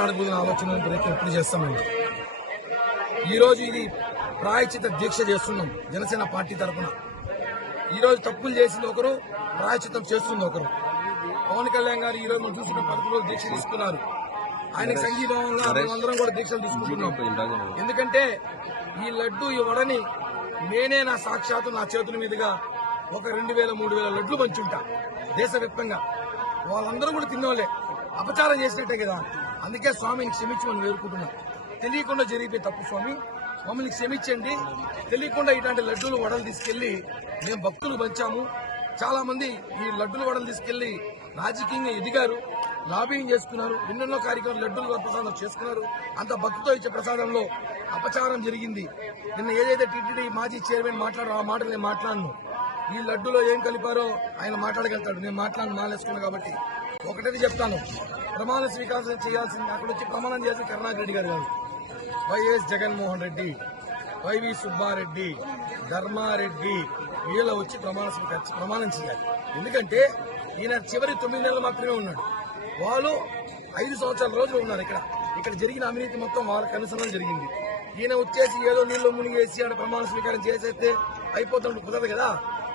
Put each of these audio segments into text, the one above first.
మాట్లాడబోదిన ఆలోచన ప్రయత్నం ఎప్పుడు చేస్తామండి? ఈరోజు ఇది ప్రాయచిత దీక్ష చేస్తున్నాం జనసేన పార్టీ తరఫున. ఈరోజు తప్పులు చేసింది ఒకరు ప్రాయచితం చేస్తుంది ఒకరు. పవన్ కళ్యాణ్ గారు ఈ రోజు మనం చూసిన పదకొండు రోజులు దీక్ష తీసుకున్నారు. సంఘీభావంగా మేమందరం కూడా దీక్షలు తీసుకుంటున్నాం. ఎందుకంటే ఈ లడ్డు ఈ వడని నేనే నా సాక్షాత్తు నా చేతుల మీదుగా ఒక రెండు వేల మూడు వేల లడ్లు పంచుంటా దేశవ్యాప్తంగా. వాళ్ళందరూ కూడా తిన్నోళ్ళే అపచారం చేసినట్టే కదా. అందుకే స్వామిని క్షమించమని వేడుకుంటున్నాం తెలియకుండా జరిగిపోయి తప్పు స్వామి. మమ్మల్ని క్షమించండి. తెలియకుండా ఇలాంటి లడ్డూలు వడలు తీసుకెళ్ళి మేము భక్తులు పంచాము. చాలా మంది ఈ లడ్డూలు వడలు తీసుకెళ్ళి రాజకీయంగా ఎదిగారు. లాబింగ్ చేసుకున్నారు ఎన్నెన్నో కార్యక్రమాలు లడ్డూలు ప్రసాదం చేసుకున్నారు. అంత భక్తితో ఇచ్చే ప్రసాదంలో అపచారం జరిగింది. నిన్న ఏదైతే టీటీడీ మాజీ చైర్మన్ మాట్లాడారో ఆ మాటలు నేను మాట్లాడను. ఈ లడ్డూలో ఏం కలిపారో ఆయన మాట్లాడగలుగుతాడు. నేను మాట్లాడి మానేసుకున్నాను కాబట్టి. ఒకటేది చెప్తాను. ప్రమాణ స్వీకారం చేయాల్సింది అక్కడ వచ్చి ప్రమాణం చేసి కరుణాకరెడ్డి గారు కాదు. వైఎస్ జగన్మోహన్ రెడ్డి వైవి సుబ్బారెడ్డి ధర్మారెడ్డి వీళ్ళ వచ్చి ప్రమాణ ప్రమాణం చేయాలి. ఎందుకంటే ఈయన చివరి తొమ్మిది నెలలు మాత్రమే ఉన్నాడు. వాళ్ళు ఐదు సంవత్సరాల రోజులు ఉన్నారు ఇక్కడ. ఇక్కడ జరిగిన అవినీతి మొత్తం వాళ్ళకి అనుసరణ జరిగింది. ఈయన వచ్చేసి ఏదో నీళ్ళు మునిగేసి ఆడ ప్రమాణ స్వీకారం చేసేస్తే అయిపోతుంటే కుదరదు కదా.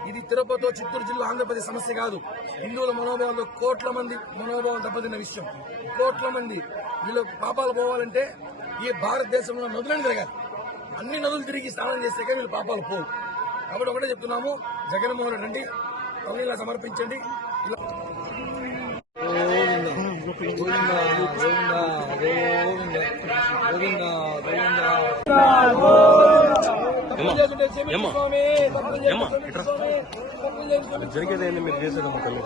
ఇది తిరుపతి చిత్తూరు జిల్లా ఆంధ్రప్రదేశ్ సమస్య కాదు హిందువుల మనోభావంలో కోట్ల మంది మనోభావం దెబ్బతిన్న విషయం కోట్ల మంది వీళ్ళు పాపాలు పోవాలంటే ఈ భారతదేశంలో నదులను తిరగాలి అన్ని నదులు తిరిగి స్నానం చేస్తే కానీ వీళ్ళు పాపాలు పోవు కాబట్టి ఒకటే చెప్తున్నాము జగన్మోహన్ రెడ్డి ఇలా సమర్పించండి ఇలా ఏమ్మా? ఏమ్మా? ఇట్రా. స్వామి జరిగేది ఏంది మీరు చేసేదమ్మా తల్లి?